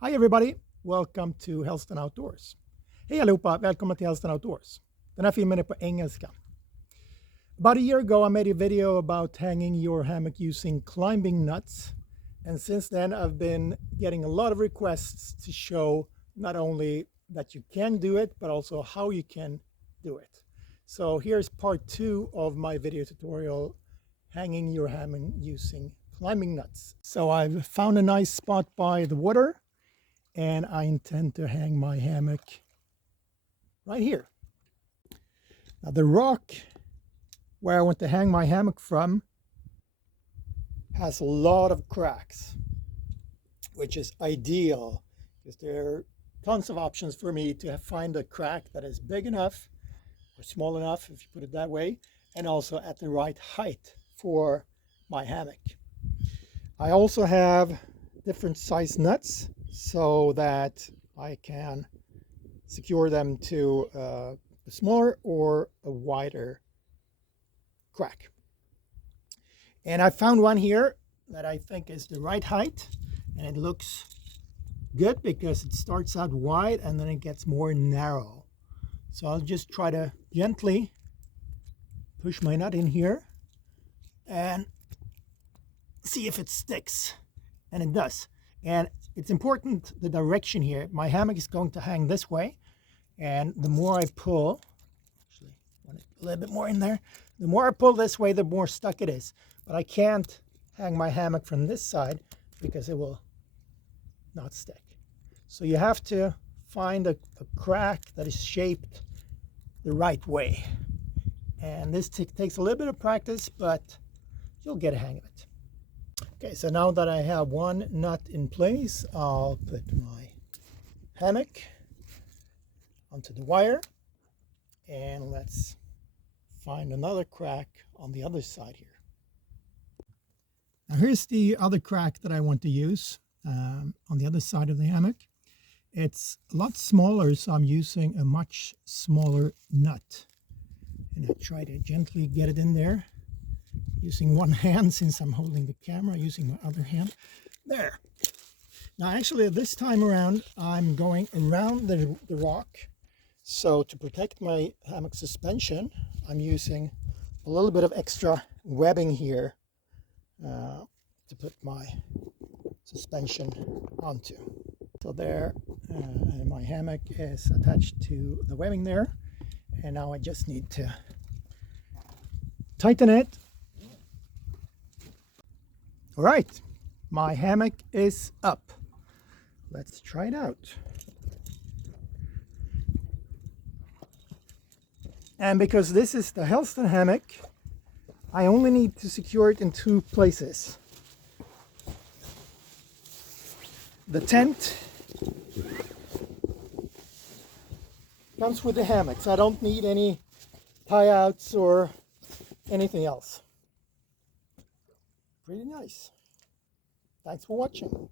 Hi everybody! Welcome to Helsdon Outdoors. Hej allihopa! Välkomna till Helsdon Outdoors. Den här filmen är på engelska. About a year ago I made a video about hanging your hammock using climbing nuts. And since then I've been getting a lot of requests to show not only that you can do it, but also how you can do it. So here's part 2 of my video tutorial, hanging your hammock using climbing nuts. So I've found a nice spot by the water, and I intend to hang my hammock right here. Now the rock where I want to hang my hammock from has a lot of cracks, which is ideal because there are tons of options for me to find a crack that is big enough or small enough, if you put it that way, and also at the right height for my hammock. I also have different size nuts so that I can secure them to a smaller or a wider crack. And I found one here that I think is the right height, and it looks good because it starts out wide and then it gets more narrow. So I'll just try to gently push my nut in here and see if it sticks, and it does. And it's important, the direction here. My hammock is going to hang this way, and the more I pull, actually want a little bit more in there, the more I pull this way, the more stuck it is. But I can't hang my hammock from this side because it will not stick. So you have to find a crack that is shaped the right way. And this takes a little bit of practice, but you'll get a hang of it. Okay, so now that I have one nut in place, I'll put my hammock onto the wire, and let's find another crack on the other side here. Now here's the other crack that I want to use on the other side of the hammock. It's a lot smaller, so I'm using a much smaller nut. And I try to gently get it in there using one hand, since I'm holding the camera, using my other hand. There. Now actually this time around I'm going around the rock. So to protect my hammock suspension, I'm using a little bit of extra webbing here to put my suspension onto. So there, my hammock is attached to the webbing there, and now I just need to tighten it. All right, my hammock is up. Let's try it out. And because this is the Helsdon hammock, I only need to secure it in 2 places. The tent comes with the hammock, so I don't need any tie-outs or anything else. Pretty nice. Thanks for watching.